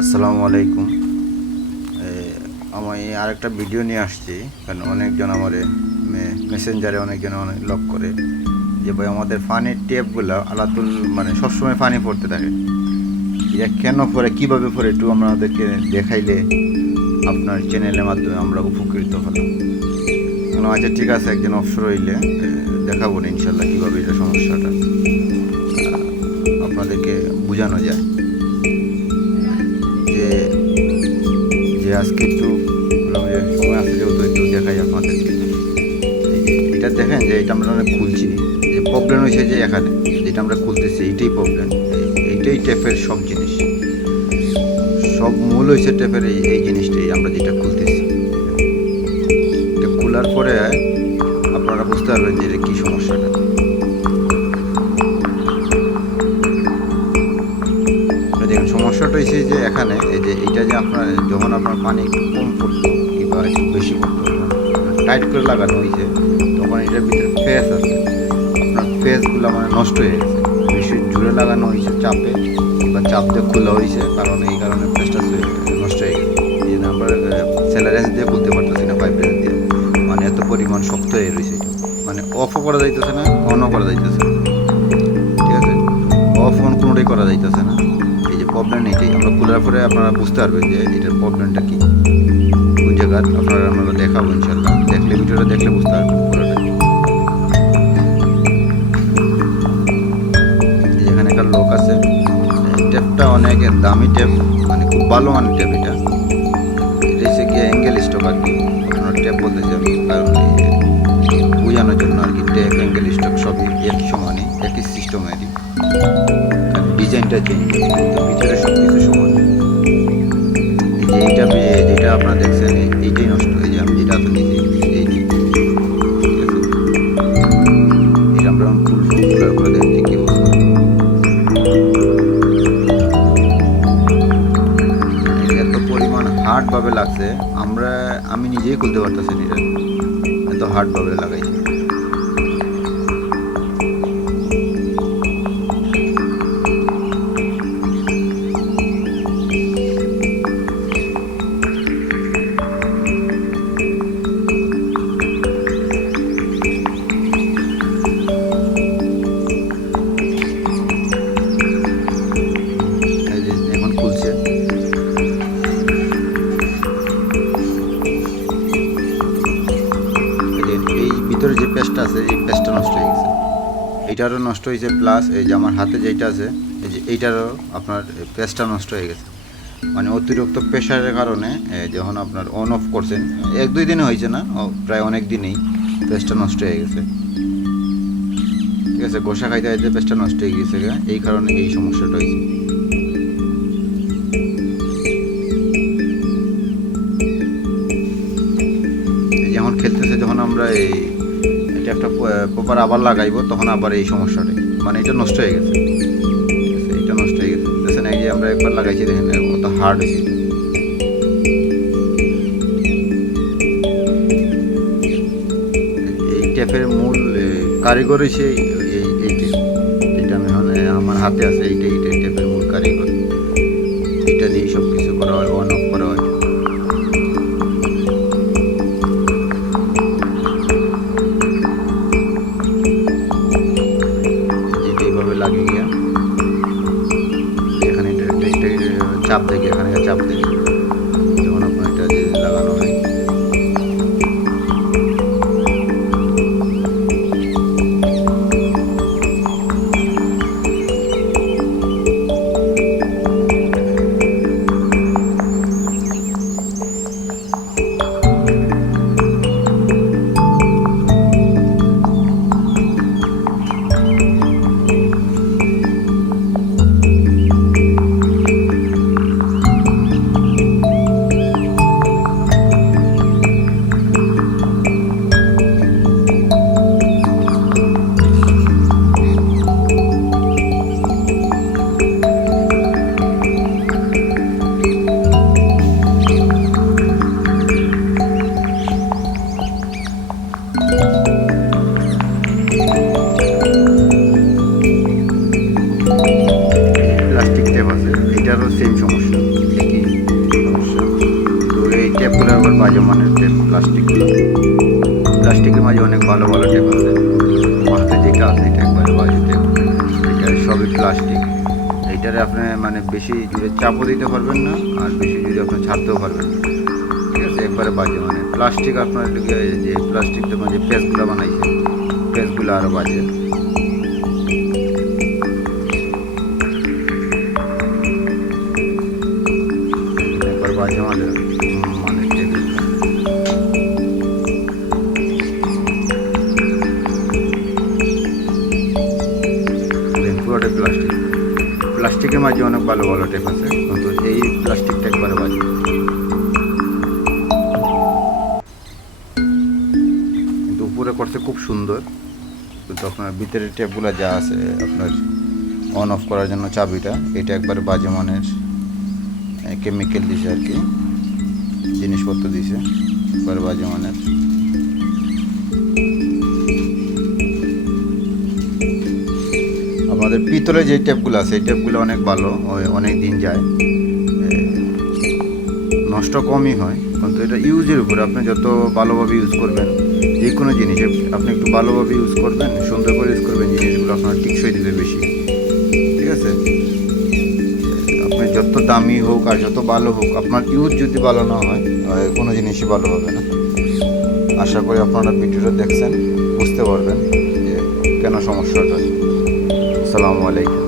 আসসালামু আলাইকুম। আমি আরেকটা ভিডিও নিয়ে আসছি কারণ অনেকজন আমার মেসেঞ্জারে অনেকজন অনেক লক করে যে ভাই আমাদের ফানির টেপগুলো আলাতুল মানে সবসময় ফানি পড়তে থাকে। এটা কেন পড়ে কীভাবে পরে একটু আমাদেরকে দেখাইলে আপনার চ্যানেলের মাধ্যমে আমরা উপকৃত হলাম। বললাম, আচ্ছা ঠিক আছে একজন অবসর হইলে দেখাবো ইনশাল্লাহ কীভাবে এটা সমস্যাটা আপনাদেরকে বোঝানো যায়। আজকে একটু সময় আছে যেহেতু একটু দেখাই আপনাদেরকে এটা দেখেন যে এটা আমরা অনেক খুলছি। যে প্রবলেম হয়েছে যে এখানে যেটা আমরা খুলতেছি, এইটাই প্রবলেম এইটাই টেপের সব জিনিস। সব মূল হয়েছে টেপের এই এই জিনিসটাই আমরা যেটা খুলতেছি। এটা খোলার পরে আপনারা বুঝতে পারবেন যে এটা কী সমস্যাটা এখানে, এই যে এটা যে আপনার, যখন আপনার পানি কম পড়তো কিংবা একটু বেশি পড়তো, টাইট করে লাগানো হয়েছে, তখন এটার ভিতরে ফেস আছে। আপনার ফেসগুলো মানে নষ্ট হয়ে গেছে। বেশি জুড়ে লাগানো হয়েছে চাপে, কিংবা চাপ দিয়ে খোলা হয়েছে, কারণ এই কারণে ফেসটা নষ্ট হয়ে গেছে। এই আমরা স্যালারেন্স দিয়ে খুলতে পারতেছি না পাইপ দিয়ে। মানে এত পরিমাণ শক্ত হয়ে রয়েছে মানে অফও করা যাইতেছে না অনও করা যাইতেছে না। ঠিক আছে? অফ অন কোনোটাই করা যাইতেছে না। প্রবলেম এটাই আমরা খোলার পরে আপনারা বুঝতে পারবেন যে এটার প্রবলেমটা কি। কোন জায়গার আপনারা আমরা দেখাবো ইনশাল্লাহ দেখলে, ভিডিওটা দেখলে বুঝতে পারবেন যে এখানে একটা লোক আছে? ট্যাপটা অনেক দামি ট্যাপ মানে খুব ভালো মানের ট্যাপ এটা। এটা হচ্ছে গিয়ে অ্যাঙ্গেল স্টক আর কি। আপনার ট্যাপ বলতেছি আমি কারণ বোঝানোর জন্য আর কি ট্যাপ অ্যাঙ্গেল স্টক সবই একই সমানই, একই সিস্টেমেরই ডিজাইনটা চেঞ্জ কিন্তু ভিতরে সব কিছু সমান। এই যে এইটা যেটা আপনারা দেখছেন, এইটাই নষ্ট হয়ে যায়। আমি যেটা তো নিজে এই ঠিক আছে? এটা আমরা এখন খুলবো খোলার পরে দেখছি কি অবস্থা এত পরিমাণ হার্ড ভাবে লাগছে, আমরা, আমি নিজেই খুলতে পারতেছি এটা। এত হার্ড ভাবে লাগাইছে। এইটারও নষ্ট হয়েছে প্লাস এই যে আমার হাতে যেইটা আছে, এই যে এইটারও আপনার প্রেসটা নষ্ট হয়ে গেছে। মানে অতিরিক্ত প্রেশারের কারণে যখন আপনার অন অফ করছেন, এক দুই দিনে হয়েছে না প্রায় অনেক দিনেই প্রেসটা নষ্ট হয়ে গেছে। ঠিক আছে গোসা খাইতে খাইতে পেস্টটা নষ্ট হয়ে গেছে, এই কারণে এই সমস্যাটা হয়েছে। একটা প্রপার আবার লাগাইবো তখন আবার এই সমস্যাটা। মানে এটা নষ্ট হয়ে গেছে। এটা নষ্ট হয়ে গেছে। দেখছেন এই যে আমরা একবার লাগাইছি দেখেন কত হার্ড হয়েছে। এই ট্যাপের মূল এ, কারিগর হচ্ছে এই এই এইটি এটা আমি আমার হাতে আছে এইটা এইটা ট্যাপের মূল কারিগর। এটা দিয়ে সব এটারও সেম সমস্যা। একই টেপগুলো আবার বাজে মানের টেপ প্লাস্টিকগুলো প্লাস্টিকের মাঝে অনেক ভালো ভালো টেপ আছে। হাতে যেটা আছে, এটা একবারে বাজে টেপ এটা সবই প্লাস্টিক এইটারে আপনি মানে বেশি জুড়ে চাপও দিতে পারবেন না, আর বেশি জুড়ে আপনি ছাড়তেও পারবেন না। ঠিক আছে? একবারে বাজে মানে প্লাস্টিক আপনার যে প্লাস্টিকটা মানে পেজগুলো বানাইছে পেজগুলো আরও বাজে। পুরোটাই প্লাস্টিক প্লাস্টিকের মাঝে অনেক ভালো ভালো টেপ আছে, কিন্তু এই প্লাস্টিকটা একবারে বাজে। কিন্তু উপরে করছে খুব সুন্দর। কিন্তু আপনার ভিতরের টেপগুলো যা আছে, আপনার অন অফ করার জন্য চাবিটা, এটা একবারে বাজে মানের কেমিক্যাল দিছে আর কি, জিনিসপত্র দিছে, একবারে বাজে মানের। আমাদের পিতলের যে টেপগুলো আছে, এই টেপগুলো অনেক ভালো অনেক দিন যায়। নষ্ট কমই হয়, কিন্তু এটা ইউজের উপরে, আপনি যত ভালোভাবে ইউজ করবেন, যে কোনো জিনিস আপনি একটু ভালোভাবে ইউজ করবেন, সুন্দর করে ইউজ করবেন জিনিসগুলো আপনার টিকসই দেবে বেশি। ঠিক আছে? আপনি যত দামি হোক আর যত ভালো হোক, আপনার ইউজ যদি ভালো না হয় কোনো জিনিসই ভালো হবে না। আশা করি আপনারা ভিডিওটা দেখছেন, বুঝতে পারবেন যে কেন সমস্যাটা। আসসালামু আলাইকুম।